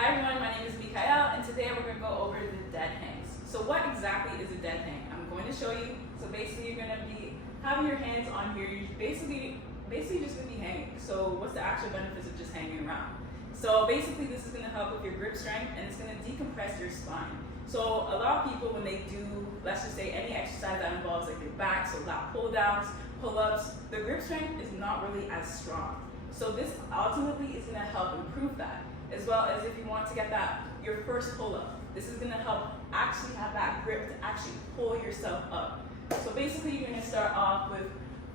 Hi everyone, my name is Mikael, and today we're going to go over the dead hangs. So what exactly is a dead hang? I'm going to show you. So basically you're going to be having your hands on here. You're basically just going to be hanging. So what's the actual benefits of just hanging around? So basically this is going to help with your grip strength, and it's going to decompress your spine. So a lot of people, when they do, let's just say, any exercise that involves like your back, so lat pull downs, pull-ups, the grip strength is not really as strong. So this ultimately is going to help improve that, as well as if you want to get that your first pull-up. This is going to help actually have that grip to actually pull yourself up. So basically you're going to start off with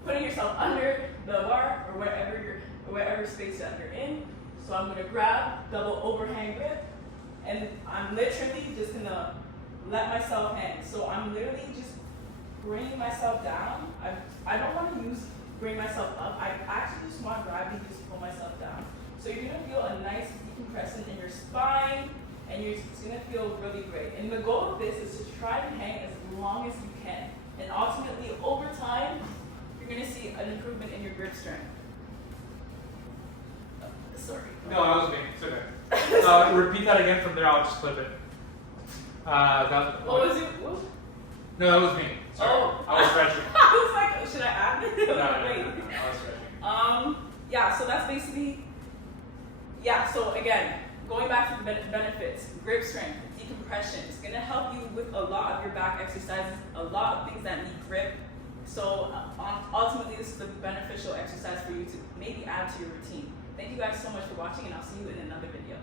putting yourself under the bar or wherever space that you're in. So I'm going to grab double overhang grip, and I'm literally just going to let myself hang. So I'm literally just bringing myself down. I don't want to bring myself up. I actually just want gravity to just pull myself down. So you're going to feel a nice decompression in your spine, and it's going to feel really great. And the goal of this is to try to hang as long as you can. And ultimately, over time, you're going to see an improvement in your grip strength. Sorry. No, that was me. It's okay. Repeat that again from there. I'll just clip it. What was it? Whoop. No, that was me. Sorry. Oh. I was stretching. I was like, should I add it? No, Wait. I was stretching. Yeah, so that's basically, so again, going back to the benefits, grip strength, decompression, it's going to help you with a lot of your back exercises, a lot of things that need grip. So ultimately, this is a beneficial exercise for you to maybe add to your routine. Thank you guys so much for watching, and I'll see you in another video.